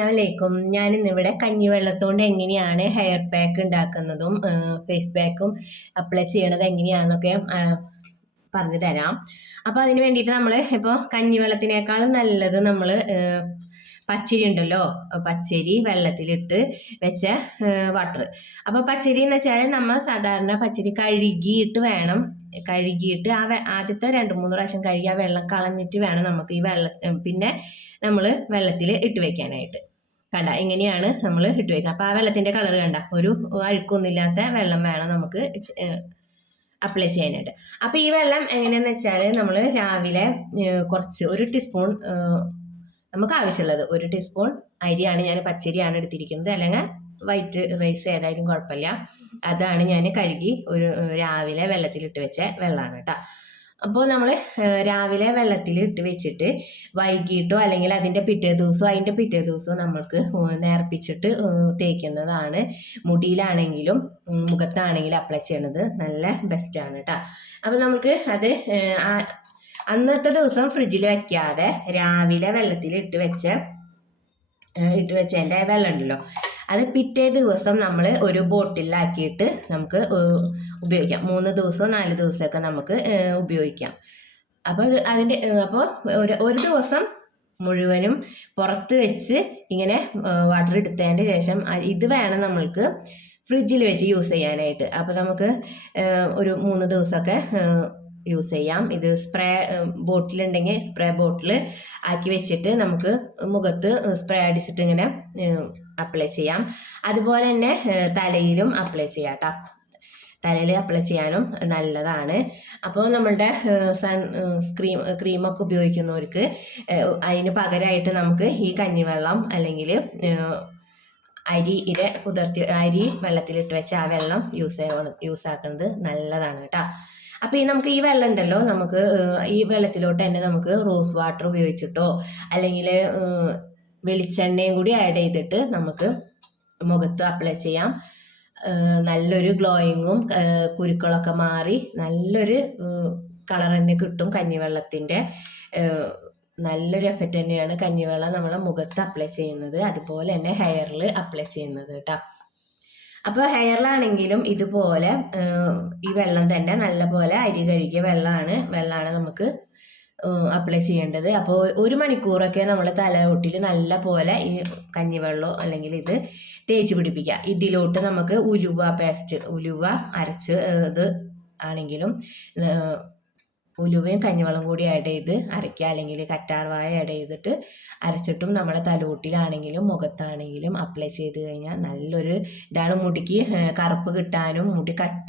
അലൈക്കും ഞാൻ ഇന്നിവിടെ കഞ്ഞിവെള്ളത്തോണ്ട് എങ്ങനെയാണ് ഹെയർ പാക്ക് ഉണ്ടാക്കുന്നതും ഫേസ് പാക്കും അപ്ലൈ ചെയ്യണത് എങ്ങനെയാണെന്നൊക്കെ പറഞ്ഞു തരാം. അപ്പോൾ അതിന് വേണ്ടിയിട്ട് നമ്മൾ ഇപ്പോൾ കഞ്ഞിവെള്ളത്തിനേക്കാളും നല്ലത് നമ്മൾ പച്ചരി ഉണ്ടല്ലോ പച്ചരി വെള്ളത്തിലിട്ട് വെച്ച വാട്ടർ അപ്പോൾ പച്ചരി എന്ന് വെച്ചാൽ നമ്മൾ സാധാരണ പച്ചരി കഴുകിയിട്ട് വേണം കഴുകിയിട്ട് ആ ആദ്യത്തെ രണ്ട് മൂന്ന് പ്രാവശ്യം കഴുകി ആ വെള്ളം കളഞ്ഞിട്ട് വേണം നമുക്ക് ഈ വെള്ളം പിന്നെ നമ്മൾ വെള്ളത്തിൽ ഇട്ട് വെക്കാനായിട്ട്. കണ്ട ഇങ്ങനെയാണ് നമ്മൾ ഇട്ട് വെക്കുക അപ്പോൾ ആ വെള്ളത്തിന്റെ കളർ കണ്ട ഒരു അഴുക്കൊന്നുമില്ലാത്ത വെള്ളം വേണം നമുക്ക് അപ്ലൈ ചെയ്യാനായിട്ട്. അപ്പോൾ ഈ വെള്ളം എങ്ങനെയാന്ന് വെച്ചാൽ നമ്മൾ രാവിലെ കുറച്ച് ഒരു ടീസ്പൂൺ നമുക്ക് ആവശ്യമുള്ളത്. ഒരു ടീസ്പൂൺ അരിയാണ് ഞാൻ പച്ചരിയാണ് എടുത്തിരിക്കുന്നത്. അല്ലെങ്കിൽ വൈറ്റ് റൈസ് ഏതായാലും കുഴപ്പമില്ല. അതാണ് ഞാൻ കഴുകി ഒരു രാവിലെ വെള്ളത്തിലിട്ട് വെച്ച വെള്ളമാണ് കേട്ടോ. അപ്പോൾ നമ്മൾ രാവിലെ വെള്ളത്തിൽ ഇട്ട് വെച്ചിട്ട് വൈകിട്ടോ അല്ലെങ്കിൽ അതിന്റെ പിറ്റേ ദിവസമോ അതിന്റെ പിറ്റേ ദിവസമോ നമ്മൾക്ക് നേർപ്പിച്ചിട്ട് തേക്കുന്നതാണ്. മുടിയിലാണെങ്കിലും മുഖത്താണെങ്കിലും അപ്ലൈ ചെയ്യണത് നല്ല ബെസ്റ്റാണ് കേട്ടോ. അപ്പോൾ നമുക്ക് അത് അന്നത്തെ ദിവസം ഫ്രിഡ്ജിൽ വെക്കാതെ രാവിലെ വെള്ളത്തിൽ ഇട്ട് വെച്ച ഇട്ട് വെച്ചതിന്റെ വെള്ളം ഉണ്ടല്ലോ. അത് പിറ്റേ ദിവസം നമ്മൾ ഒരു ബോട്ടിലാക്കിയിട്ട് നമുക്ക് ഉപയോഗിക്കാം. മൂന്ന് ദിവസമോ നാല് ദിവസമൊക്കെ നമുക്ക് ഉപയോഗിക്കാം. അപ്പോൾ അത് അതിന്റെ അപ്പോൾ ഒരു ഒരു ദിവസം മുഴുവനും പുറത്ത് വെച്ച് ഇങ്ങനെ വാട്ടർ എടുത്തതിന്റെ ശേഷം ഇത് വേണം നമ്മൾക്ക് ഫ്രിഡ്ജിൽ വെച്ച് യൂസ് ചെയ്യാനായിട്ട്. അപ്പോൾ നമുക്ക് ഒരു മൂന്ന് ദിവസമൊക്കെ യൂസ് ചെയ്യാം. ഇത് സ്പ്രേ ബോട്ടിലുണ്ടെങ്കിൽ സ്പ്രേ ബോട്ടിൽ ആക്കി വെച്ചിട്ട് നമുക്ക് മുഖത്ത് സ്പ്രേ അടിച്ചിട്ട് ഇങ്ങനെ അപ്ലൈ ചെയ്യാം. അതുപോലെ തന്നെ തലയിലും അപ്ലൈ ചെയ്യാം തലയിൽ അപ്ലൈ ചെയ്യാനും നല്ലതാണ്. അപ്പോൾ നമ്മളുടെ സൺ ക്രീം ക്രീമൊക്കെ ഉപയോഗിക്കുന്നവർക്ക് അതിന് പകരമായിട്ട് നമുക്ക് ഈ കഞ്ഞിവെള്ളം അല്ലെങ്കിൽ അരി ഇര കുതിർത്തി അരി വെള്ളത്തിലിട്ട് വെച്ച് ആ വെള്ളം യൂസ് ചെയ്യണം യൂസ് ആക്കുന്നത് നല്ലതാണ് കേട്ടോ അപ്പോൾ ഈ നമുക്ക് ഈ വെള്ളം ഉണ്ടല്ലോ നമുക്ക് ഈ വെള്ളത്തിലോട്ട് തന്നെ നമുക്ക് റോസ് വാട്ടർ ഉപയോഗിച്ചിട്ടോ അല്ലെങ്കിൽ വെളിച്ചെണ്ണയും കൂടി ആഡ് ചെയ്തിട്ട് നമുക്ക് മുഖത്ത് അപ്ലൈ ചെയ്യാം. നല്ലൊരു ഗ്ലോയിങ്ങും കുരുക്കളൊക്കെ മാറി നല്ലൊരു കളർ തന്നെ കിട്ടും കഞ്ഞിവെള്ളത്തിന്റെ നല്ലൊരു എഫക്റ്റ് തന്നെയാണ് കഞ്ഞിവെള്ളം നമ്മളെ മുഖത്ത് അപ്ലൈ ചെയ്യുന്നത്. അതുപോലെ തന്നെ ഹെയറിൽ അപ്ലൈ ചെയ്യുന്നത് കേട്ടോ. അപ്പോൾ ഹെയറിലാണെങ്കിലും ഇതുപോലെ ഈ വെള്ളം തന്നെ നല്ലപോലെ അരി കഴുകിയ വെള്ളമാണ്. വെള്ളമാണ് നമുക്ക് അപ്ലൈ ചെയ്യേണ്ടത്. അപ്പോൾ ഒരു മണിക്കൂറൊക്കെ നമ്മൾ തലയൊട്ടിൽ നല്ല പോലെ ഈ കഞ്ഞിവെള്ളം അല്ലെങ്കിൽ ഇത് തേച്ച് പിടിപ്പിക്കുക. ഇതിലോട്ട് നമുക്ക് ഉലുവ പേസ്റ്റ് ഉലുവ അരച്ച് ഇത് ആണെങ്കിലും ഉലുവയും കഞ്ഞിവെള്ളം കൂടി ആഡ് ചെയ്ത് അരയ്ക്കുക. അല്ലെങ്കിൽ കറ്റാർവാഴ ആഡ് ചെയ്തിട്ട് അരച്ചിട്ടും നമ്മൾ തലോട്ടിലാണെങ്കിലും മുഖത്താണെങ്കിലും അപ്ലൈ ചെയ്ത് കഴിഞ്ഞാൽ നല്ലൊരു ഇതാണ് മുടിക്ക് കറുപ്പ് കിട്ടാനും മുടി കട്ട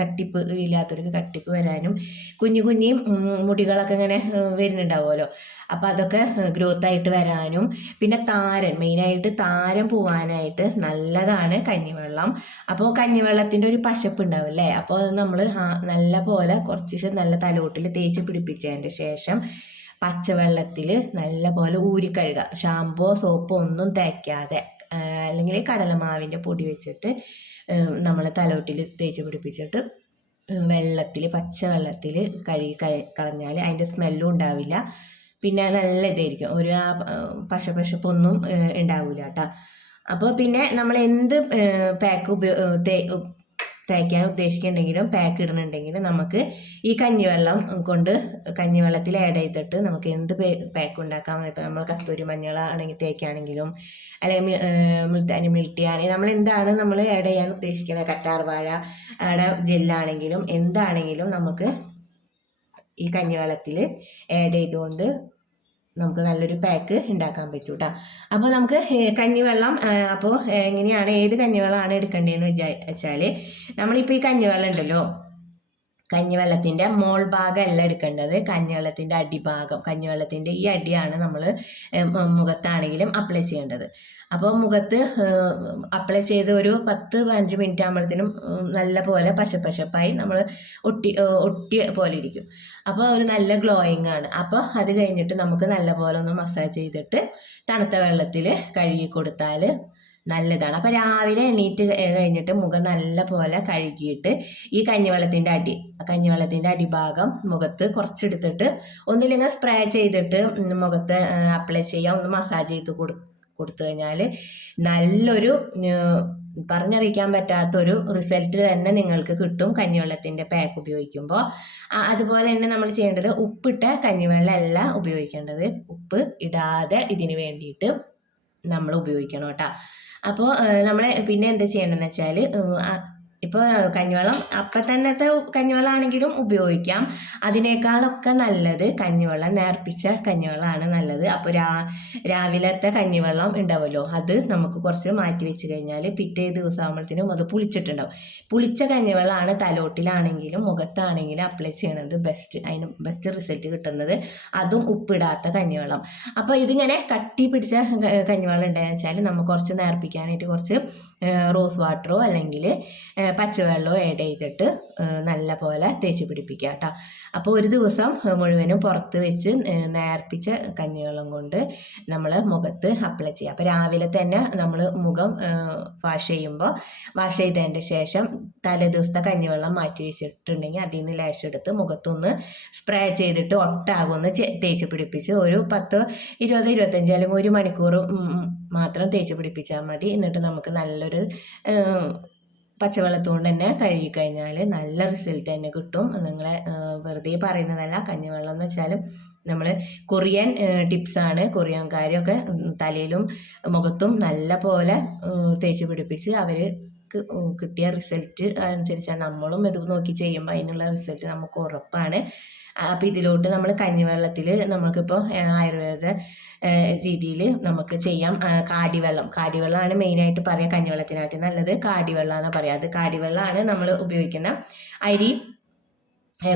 കട്ടിപ്പ് ഇല്ലാത്തവർക്ക് കട്ടിപ്പ് വരാനും കുഞ്ഞു കുഞ്ഞി മുടികളൊക്കെ ഇങ്ങനെ വരുന്നുണ്ടാവുമല്ലോ. അപ്പം അതൊക്കെ ഗ്രോത്ത് ആയിട്ട് വരാനും. പിന്നെ താരൻ മെയിനായിട്ട് താരൻ പോവാനായിട്ട് നല്ലതാണ് കഞ്ഞിവെള്ളം. അപ്പോൾ കഞ്ഞിവെള്ളത്തിന്റെ ഒരു പശപ്പ് ഉണ്ടാവും അല്ലേ? അപ്പോൾ നമ്മൾ നല്ല പോലെ കുറച്ച് നല്ല തലോട്ടിൽ തേച്ച് പിടിപ്പിച്ചതിന്റെ ശേഷം പച്ചവെള്ളത്തിൽ നല്ല പോലെ ഊരിക്കഴുകുക ഷാമ്പോ സോപ്പോ ഒന്നും തേക്കാതെ അല്ലെങ്കിൽ കടലമാവിന്റെ പൊടി വെച്ചിട്ട് നമ്മൾ തലോട്ടിൽ തേച്ച് പിടിപ്പിച്ചിട്ട് വെള്ളത്തിൽ പച്ചവെള്ളത്തിൽ കഴുകി കളഞ്ഞാൽ അതിന്റെ സ്മെല്ലും ഉണ്ടാവില്ല. പിന്നെ നല്ല ഇതായിരിക്കും. ഒരു ആ പശ പശപ്പൊന്നും ഉണ്ടാവില്ല കേട്ടോ. അപ്പോൾ പിന്നെ നമ്മൾ എന്ത് പാക്ക് ഉപയോ തേക്കാൻ ഉദ്ദേശിക്കുന്നുണ്ടെങ്കിലും പാക്ക് ഇടണുണ്ടെങ്കിൽ നമുക്ക് ഈ കഞ്ഞിവെള്ളം കൊണ്ട് കഞ്ഞിവെള്ളത്തിൽ ആഡ് ചെയ്തിട്ട് നമുക്ക് എന്ത് പാക്ക് ഉണ്ടാക്കാം? ഇപ്പം നമ്മൾ കസ്തൂരി മഞ്ഞൾ ആണെങ്കിൽ തേക്കാണെങ്കിലും അല്ലെങ്കിൽ മുൽത്താനി മിൽട്ടി ആണെങ്കിൽ നമ്മൾ എന്താണ് നമ്മൾ ആഡ് ചെയ്യാൻ ഉദ്ദേശിക്കുന്നത്? കറ്റാർ വാഴ ആടെ ജെല്ലാണെങ്കിലും എന്താണെങ്കിലും നമുക്ക് ഈ കഞ്ഞിവെള്ളത്തിൽ ആഡ് ചെയ്തുകൊണ്ട് നമുക്ക് നല്ലൊരു പാക്ക് ഉണ്ടാക്കാൻ പറ്റും കേട്ടോ അപ്പോൾ നമുക്ക് കഞ്ഞിവെള്ളം അപ്പോൾ എങ്ങനെയാണ് ഏത് കഞ്ഞിവെള്ളമാണ് എടുക്കേണ്ടതെന്ന് വിചാരിച്ചാൽ നമ്മളിപ്പോൾ ഈ കഞ്ഞിവെള്ളം ഉണ്ടല്ലോ കഞ്ഞിവെള്ളത്തിന്റെ മോൾ ഭാഗം ഭാഗമല്ല എടുക്കേണ്ടത്. കഞ്ഞിവെള്ളത്തിന്റെ അടിഭാഗം കഞ്ഞിവെള്ളത്തിന്റെ ഈ അടിയാണ് നമ്മൾ മുഖത്താണെങ്കിലും അപ്ലൈ ചെയ്യേണ്ടത്. അപ്പോൾ മുഖത്ത് അപ്ലൈ ചെയ്ത് ഒരു പത്ത് പതിനഞ്ച് മിനിറ്റ് ആകുമ്പോഴത്തേനും നല്ല പോലെ പശപ്പശപ്പായി നമ്മൾ ഒട്ടി ഒട്ടി പോലെ ഇരിക്കും. അപ്പോൾ ഒരു നല്ല ഗ്ലോയിങ് ആണ്. അപ്പോൾ അത് കഴിഞ്ഞിട്ട് നമുക്ക് നല്ല പോലെ ഒന്ന് മസാജ് ചെയ്തിട്ട് തണുത്ത വെള്ളത്തിൽ കഴുകി കൊടുത്താൽ നല്ലതാണ്. അപ്പോൾ രാവിലെ എണീറ്റ് കഴിഞ്ഞിട്ട് മുഖം നല്ല പോലെ കഴുകിയിട്ട് ഈ കഞ്ഞിവെള്ളത്തിന്റെ അടി കഞ്ഞിവെള്ളത്തിന്റെ അടിഭാഗം മുഖത്ത് കുറച്ചെടുത്തിട്ട് ഒന്നില്ലെങ്കിൽ സ്പ്രേ ചെയ്തിട്ട് മുഖത്ത് അപ്ലൈ ചെയ്യാം. ഒന്ന് മസാജ് ചെയ്ത് കൊടു കൊടുത്തു കഴിഞ്ഞാൽ നല്ലൊരു പറഞ്ഞറിയിക്കാൻ പറ്റാത്തൊരു റിസൾട്ട് തന്നെ നിങ്ങൾക്ക് കിട്ടും കഞ്ഞിവെള്ളത്തിന്റെ പാക്ക് ഉപയോഗിക്കുമ്പോൾ. അതുപോലെ തന്നെ നമ്മൾ ചെയ്യേണ്ടത് ഉപ്പിട്ട കഞ്ഞിവെള്ളം അല്ല ഉപയോഗിക്കേണ്ടത്. ഉപ്പ് ഇടാതെ ഇതിന് വേണ്ടിയിട്ട് നമ്മൾ ഉപയോഗിക്കണം കേട്ടോ. അപ്പോൾ നമ്മൾ പിന്നെ എന്താ ചെയ്യണമെന്ന് വെച്ചാൽ ഇപ്പോൾ കഞ്ഞിവെള്ളം അപ്പം തന്നത്തെ കഞ്ഞിവെള്ളമാണെങ്കിലും ഉപയോഗിക്കാം. അതിനേക്കാളൊക്കെ നല്ലത് കഞ്ഞിവെള്ളം നേർപ്പിച്ച കഞ്ഞിവെള്ളമാണ് നല്ലത്. അപ്പോൾ രാ രാവിലത്തെ കഞ്ഞിവെള്ളം ഉണ്ടാവുമല്ലോ അത് നമുക്ക് കുറച്ച് മാറ്റി വെച്ച് കഴിഞ്ഞാൽ പിറ്റേ ദിവസം ആകുമ്പോഴത്തേനും അത് പുളിച്ചിട്ടുണ്ടാവും. പുളിച്ച കഞ്ഞിവെള്ളമാണ് തലോട്ടിലാണെങ്കിലും മുഖത്താണെങ്കിലും അപ്ലൈ ചെയ്യണത് ബെസ്റ്റ് അതിന് ബെസ്റ്റ് റിസൾട്ട് കിട്ടുന്നത്. അതും ഉപ്പിടാത്ത കഞ്ഞിവെള്ളം. അപ്പോൾ ഇതിങ്ങനെ കട്ടി പിടിച്ച കഞ്ഞിവെള്ളം ഉണ്ടായെന്ന് വെച്ചാൽ നമുക്ക് കുറച്ച് നേർപ്പിക്കാനായിട്ട് കുറച്ച് റോസ് വാട്ടറോ അല്ലെങ്കിൽ പച്ചവെള്ളമോ ആഡ് ചെയ്തിട്ട് നല്ല പോലെ തേച്ച് പിടിപ്പിക്കുക കേട്ടോ അപ്പോൾ ഒരു ദിവസം മുഴുവനും പുറത്ത് വെച്ച് നേർപ്പിച്ച കഞ്ഞിവെള്ളം കൊണ്ട് നമ്മൾ മുഖത്ത് അപ്ലൈ ചെയ്യുക അപ്പോൾ രാവിലെ തന്നെ നമ്മൾ മുഖം വാഷ് ചെയ്യുമ്പോൾ വാഷ് ചെയ്തതിന്റെ ശേഷം തലേ ദിവസത്തെ കഞ്ഞിവെള്ളം മാറ്റി വെച്ചിട്ടുണ്ടെങ്കിൽ അതിൽ നിന്ന് ലേശം എടുത്ത് മുഖത്തൊന്ന് സ്പ്രേ ചെയ്തിട്ട് ഒട്ടാകുമെന്ന് തേച്ച് പിടിപ്പിച്ച് ഒരു പത്ത് ഇരുപത് ഇരുപത്തഞ്ച് അല്ലെങ്കിൽ ഒരു മണിക്കൂർ മാത്രം തേച്ച് പിടിപ്പിച്ചാൽ മതി. എന്നിട്ട് നമുക്ക് നല്ലൊരു ഏഹ്, പച്ചവെള്ളത്തുകൊണ്ട് തന്നെ കഴുകിക്കഴിഞ്ഞാൽ നല്ല റിസൾട്ട് തന്നെ കിട്ടും. നിങ്ങളെ വെറുതെ പറയുന്നതല്ല. കഞ്ഞിവെള്ളം എന്ന് വെച്ചാൽ നമ്മൾ കൊറിയൻ ടിപ്സാണ്. കൊറിയൻകാരൊക്കെ തലയിലും മുഖത്തും നല്ല പോലെ തേച്ച് പിടിപ്പിച്ച് അവർ കിട്ടിയ റിസൾട്ട് അനുസരിച്ചാണ്. നമ്മളും ഇത് നോക്കി ചെയ്യുമ്പോൾ അതിനുള്ള റിസൾട്ട് നമുക്ക് ഉറപ്പാണ്. അപ്പം ഇതിലോട്ട് നമ്മൾ കഞ്ഞിവെള്ളത്തിൽ നമുക്കിപ്പോൾ ആയുർവേദ രീതിയിൽ നമുക്ക് ചെയ്യാം. കാടിവെള്ളം. കാടിവെള്ളമാണ് മെയിനായിട്ട് പറയുക കഞ്ഞിവെള്ളത്തിനായിട്ട് നല്ലത്. കാടിവെള്ളമാണ് പറയുക അത് കാടിവെള്ളമാണ് നമ്മൾ ഉപയോഗിക്കുന്ന അരി.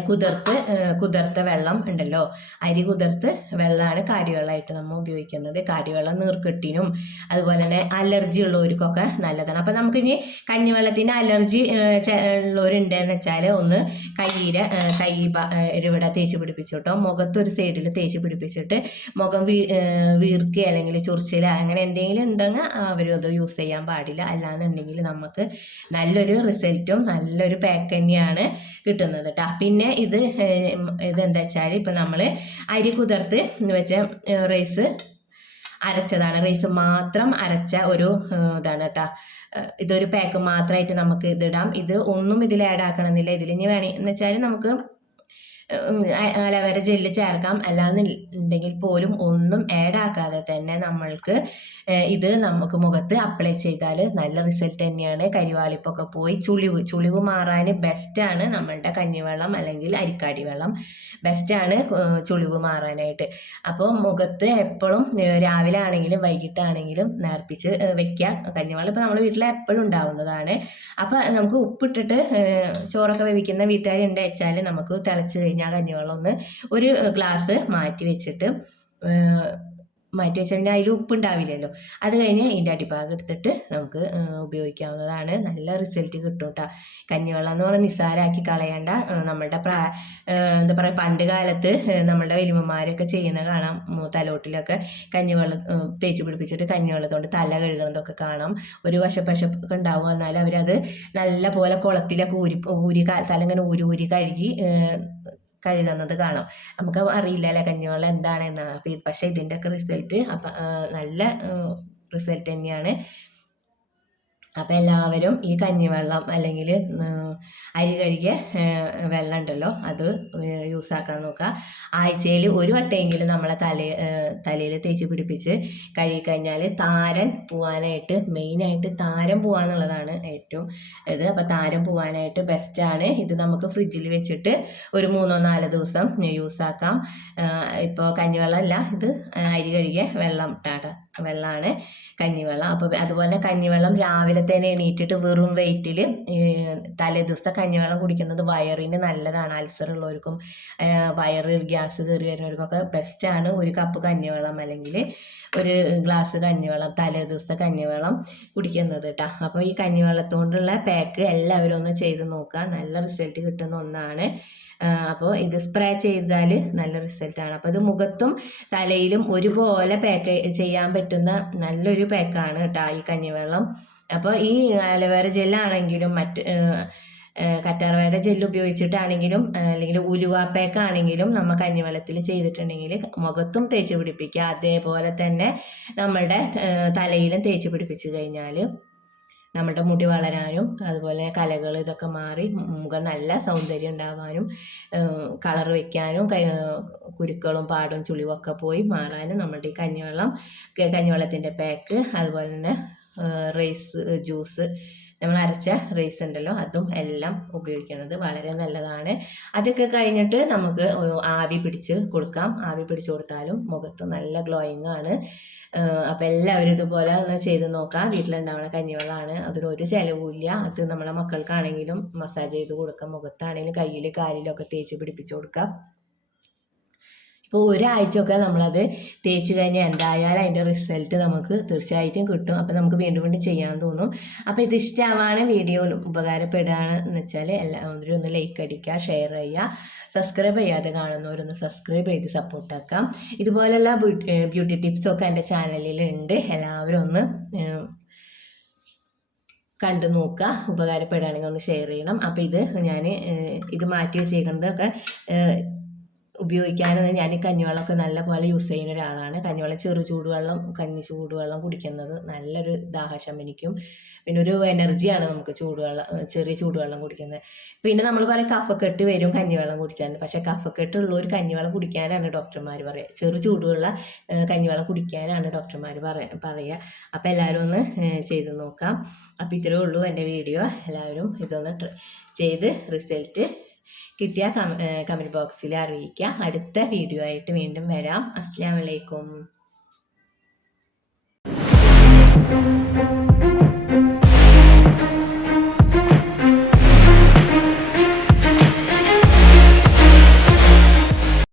കുതിർത്ത് കുതിർത്ത വെള്ളം ഉണ്ടല്ലോ. അരി കുതിർത്ത് വെള്ളമാണ് കാടിവെള്ളമായിട്ട് നമ്മൾ ഉപയോഗിക്കുന്നത്. കാടിവെള്ളം നീർക്കെട്ടിനും അതുപോലെ തന്നെ അലർജി ഉള്ളവർക്കൊക്കെ നല്ലതാണ്. അപ്പം നമുക്കിനി കഞ്ഞിവെള്ളത്തിന് അലർജി ഉള്ളവരുണ്ടെന്ന് വെച്ചാൽ ഒന്ന് കയ്യിലെ കൈ ഇവിടെ തേച്ച് പിടിപ്പിച്ചിട്ടോ മുഖത്തൊരു സൈഡിൽ തേച്ച് പിടിപ്പിച്ചിട്ട് മുഖം വീ വീർക്കുക അല്ലെങ്കിൽ ചൊറിച്ചില അങ്ങനെ എന്തെങ്കിലും ഉണ്ടെങ്കിൽ അവരും അത് യൂസ് ചെയ്യാൻ പാടില്ല. അല്ലാന്നുണ്ടെങ്കിൽ നമുക്ക് നല്ലൊരു റിസൾട്ടും നല്ലൊരു പാക്ക് തന്നെയാണ് കിട്ടുന്നത് കേട്ടോ. പിന്നെ ഇത് ഇതെന്താ വെച്ചാൽ ഇപ്പം നമ്മൾ അരി കുതിർത്ത് എന്ന് വെച്ചാൽ റൈസ് അരച്ചതാണ്. റൈസ് മാത്രം അരച്ച ഒരു ഇതാണ് കേട്ടോ ഇതൊരു പാക്ക് മാത്രമായിട്ട് നമുക്ക് ഇതിടാം ഇത് ഒന്നും ഇതിൽ ആഡ് ആക്കണമെന്നില്ല. ഇതിൽ ഇനി വേണേ എന്ന് വെച്ചാൽ നമുക്ക് അലവര ജെല്ല് ചേർക്കാം. അല്ലാന്നുണ്ടെങ്കിൽ പോലും ഒന്നും ആഡ് ആക്കാതെ തന്നെ നമ്മൾക്ക് ഇത് നമുക്ക് മുഖത്ത് അപ്ലൈ ചെയ്താൽ നല്ല റിസൾട്ട് തന്നെയാണ്. കരിവാളിപ്പൊക്കെ പോയി ചുളിവ് ചുളിവ് മാറാൻ ബെസ്റ്റാണ് നമ്മളുടെ കഞ്ഞിവെള്ളം അല്ലെങ്കിൽ അരിക്കാടി വെള്ളം. ബെസ്റ്റാണ് ചുളിവ് മാറാനായിട്ട്. അപ്പോൾ മുഖത്ത് എപ്പോഴും രാവിലെ ആണെങ്കിലും വൈകിട്ടാണെങ്കിലും നേർപ്പിച്ച് വെക്കുക കഞ്ഞിവെള്ളം ഇപ്പോൾ നമ്മുടെ വീട്ടിൽ എപ്പോഴും ഉണ്ടാവുന്നതാണ്. അപ്പോൾ നമുക്ക് ഉപ്പിട്ടിട്ട് ചോറൊക്കെ വേവിക്കുന്ന വീട്ടുകാരുണ്ട് വെച്ചാൽ നമുക്ക് തിളച്ച് കഴിഞ്ഞാൽ കഞ്ഞിവെള്ളം ഒന്ന് ഒരു ഗ്ലാസ് മാറ്റി വെച്ചിട്ട് മാറ്റി വെച്ചാൽ അതിൽ ഉപ്പുണ്ടാവില്ലല്ലോ. അത് കഴിഞ്ഞ് ഇതിന്റെ അടിഭാഗം എടുത്തിട്ട് നമുക്ക് ഉപയോഗിക്കാവുന്നതാണ്. നല്ല റിസൾട്ട് കിട്ടും കേട്ടോ കഞ്ഞിവെള്ളം എന്ന് പറഞ്ഞാൽ നിസ്സാരമാക്കി കളയേണ്ട. നമ്മുടെ പ്രാ എന്താ പറയുക പണ്ട് കാലത്ത് ഏഹ്, നമ്മളുടെ വലിയമ്മമാരൊക്കെ ചെയ്യുന്ന കാണാം. തലോട്ടിലൊക്കെ കഞ്ഞിവെള്ളം തേച്ച് പിടിപ്പിച്ചിട്ട് കഞ്ഞിവെള്ളത്തോണ്ട് തല കഴുകണതൊക്കെ കാണാം. ഒരു വശപ്പശപ്പൊക്കെ ഉണ്ടാവും എന്നാലും അവരത് നല്ല പോലെ കുളത്തിലൊക്കെ ഊരി ഊരി തല ഇങ്ങനെ ഊരി ഊരി കഴുകി കഴുകുന്നത് കാണാം. നമുക്ക് അറിയില്ല അല്ലേ കഞ്ഞിവെള്ളം എന്താണ് എന്നാണ്. അപ്പം പക്ഷേ ഇതിന്റെയൊക്കെ റിസൾട്ട് അപ്പം നല്ല റിസൾട്ട് തന്നെയാണ്. അപ്പം എല്ലാവരും ഈ കഞ്ഞിവെള്ളം അല്ലെങ്കിൽ അരി കഴുകിയ വെള്ളം ഉണ്ടല്ലോ അത് യൂസ് ആക്കാൻ നോക്കുക. ആഴ്ചയിൽ ഒരു വട്ടമെങ്കിലും നമ്മളെ തല തലയിൽ തേച്ച് പിടിപ്പിച്ച് കഴുകിക്കഴിഞ്ഞാൽ താരൻ പോവാനായിട്ട് മെയിനായിട്ട് താരം പോവാന്നുള്ളതാണ് ഏറ്റവും ഇത്. അപ്പോൾ താരം പോവാനായിട്ട് ബെസ്റ്റാണ് ഇത് നമുക്ക് ഫ്രിഡ്ജിൽ വെച്ചിട്ട് ഒരു മൂന്നോ നാലോ ദിവസം യൂസ് ആക്കാം. ഇപ്പോൾ കഞ്ഞിവെള്ളമല്ല ഇത് അരി കഴുകിയ വെള്ളം ടാട്ട വെള്ളമാണ് കഞ്ഞിവെള്ളം. അപ്പോൾ അതുപോലെ കഞ്ഞിവെള്ളം രാവിലെ തന്നെ എണീറ്റിട്ട് വെറും വെയിറ്റിൽ തലേ ദിവസത്തെ കഞ്ഞിവെള്ളം കുടിക്കുന്നത് വയറിന് നല്ലതാണ്. അൾസർ ഉള്ളവർക്കും വയറ് ഗ്യാസ് കയറി വരുന്നവർക്കൊക്കെ ബെസ്റ്റാണ് ഒരു കപ്പ് കഞ്ഞിവെള്ളം അല്ലെങ്കിൽ ഒരു ഗ്ലാസ് കഞ്ഞിവെള്ളം തലേ ദിവസത്തെ കഞ്ഞിവെള്ളം കുടിക്കുന്നത് കേട്ടോ അപ്പോൾ ഈ കഞ്ഞിവെള്ളത്തോണ്ടുള്ള പാക്ക് എല്ലാവരും ഒന്ന് ചെയ്ത് നോക്കുക. നല്ല റിസൾട്ട് കിട്ടുന്ന ഒന്നാണ്. അപ്പോൾ ഇത് സ്പ്രേ ചെയ്താൽ നല്ല റിസൾട്ടാണ് അപ്പോൾ ഇത് മുഖത്തും തലയിലും ഒരുപോലെ പാക്ക് ചെയ്യാൻ പറ്റുന്ന നല്ലൊരു പാക്കാണ് കേട്ടോ ഈ കഞ്ഞിവെള്ളം. അപ്പോൾ ഈ അലവേറ ജെല്ലാണെങ്കിലും മറ്റ് കറ്റാർവാഴയുടെ ജെല്ല് ഉപയോഗിച്ചിട്ടാണെങ്കിലും അല്ലെങ്കിൽ ഉലുവാപ്പേക്കാണെങ്കിലും നമ്മൾ കഞ്ഞിവെള്ളത്തിൽ ചെയ്തിട്ടുണ്ടെങ്കിൽ മുഖത്തും തേച്ച് പിടിപ്പിക്കുക. അതേപോലെ തന്നെ നമ്മളുടെ തലയിലും തേച്ച് പിടിപ്പിച്ച് കഴിഞ്ഞാൽ നമ്മുടെ മുടി വളരാനും അതുപോലെ കലകൾ ഇതൊക്കെ മാറി മുഖം നല്ല സൗന്ദര്യം ഉണ്ടാവാനും കളർ വയ്ക്കാനും കുരുക്കളും പാടും ചുളിവും ഒക്കെ പോയി മാറാനും നമ്മുടെ ഈ കഞ്ഞിവെള്ളം കഞ്ഞിവെള്ളത്തിന്റെ പാക്ക് അതുപോലെ തന്നെ റൈസ് ജ്യൂസ് നമ്മൾ അരച്ച റൈസ് ഉണ്ടല്ലോ അതും എല്ലാം ഉപയോഗിക്കുന്നത് വളരെ നല്ലതാണ്. അതൊക്കെ കഴിഞ്ഞിട്ട് നമുക്ക് ആവി പിടിച്ച് കൊടുക്കാം. ആവി പിടിച്ച് കൊടുത്താലും മുഖത്ത് നല്ല ഗ്ലോയിങ് ആണ്. അപ്പോൾ എല്ലാവരും ഇതുപോലെ ഒന്ന് ചെയ്ത് നോക്കാം. വീട്ടിലുണ്ടാവുന്ന കഞ്ഞിവെള്ളമാണ്. അതിന് ഒരു ചിലവുമില്ല അത് നമ്മളെ മക്കൾക്കാണെങ്കിലും മസാജ് ചെയ്ത് കൊടുക്കാം. മുഖത്താണെങ്കിലും കയ്യിൽ കാലിലൊക്കെ തേച്ച് പിടിപ്പിച്ച് കൊടുക്കാം. ഇപ്പോൾ ഒരാഴ്ചയൊക്കെ നമ്മളത് തേച്ച് കഴിഞ്ഞാൽ എന്തായാലും അതിന്റെ റിസൾട്ട് നമുക്ക് തീർച്ചയായിട്ടും കിട്ടും. അപ്പോൾ നമുക്ക് വീണ്ടും വീണ്ടും ചെയ്യാൻ തോന്നും. അപ്പോൾ ഇത് ഇഷ്ടമാണ് വീഡിയോ ഉപകാരപ്പെടുകയാണെന്ന് വെച്ചാൽ എല്ലാവരും ഒന്ന് ലൈക്ക് അടിക്കുക ഷെയർ ചെയ്യുക. സബ്സ്ക്രൈബ് ചെയ്യാതെ കാണുന്നവരൊന്ന് സബ്സ്ക്രൈബ് ചെയ്ത് സപ്പോർട്ടാക്കാം ഇതുപോലെയുള്ള ബ്യൂട്ടി ടിപ്സൊക്കെ എന്റെ ചാനലിലുണ്ട് എല്ലാവരും ഒന്ന് കണ്ടു നോക്കുക. ഉപകാരപ്പെടുകയാണെങ്കിൽ ഒന്ന് ഷെയർ ചെയ്യണം. അപ്പോൾ ഇത് ഞാൻ ഇത് മാറ്റി വെച്ചേക്കുന്നതൊക്കെ ഏഹ്, ഉപയോഗിക്കാനെന്ന് ഞാൻ ഈ കഞ്ഞിവെള്ളമൊക്കെ നല്ല പോലെ യൂസ് ചെയ്യുന്ന ഒരാളാണ്. കഞ്ഞിവെള്ളം ചെറു ചൂടുവെള്ളം കഞ്ഞി ചൂടുവെള്ളം കുടിക്കുന്നത് നല്ലൊരു ദാഹശമനിക്കും പിന്നെ ഒരു എനർജിയാണ് നമുക്ക് ചൂടുവെള്ളം ചെറിയ ചൂടുവെള്ളം കുടിക്കുന്നത്. പിന്നെ നമ്മൾ പറയും കഫക്കെട്ട് വരും കഞ്ഞിവെള്ളം കുടിച്ചാൽ. പക്ഷേ കഫക്കെട്ട് ഒരു കഞ്ഞിവെള്ളം കുടിക്കാനാണ് ഡോക്ടർമാർ പറയുക ചെറു ചൂടുള്ള കഞ്ഞിവെള്ളം കുടിക്കാനാണ് ഡോക്ടർമാർ പറയ പറയുക അപ്പോൾ എല്ലാവരും ഒന്ന് ചെയ്ത് നോക്കാം. അപ്പോൾ ഇത്രയേ ഉള്ളൂ എന്റെ വീഡിയോ. എല്ലാവരും ഇതൊന്ന് ചെയ്ത് റിസൾട്ട് കിട്ടിയ കമന്റ് ബോക്സിൽ അറിയിക്കാം. അടുത്ത വീഡിയോ ആയിട്ട് വീണ്ടും വരാം. അസ്സാം വലൈക്കും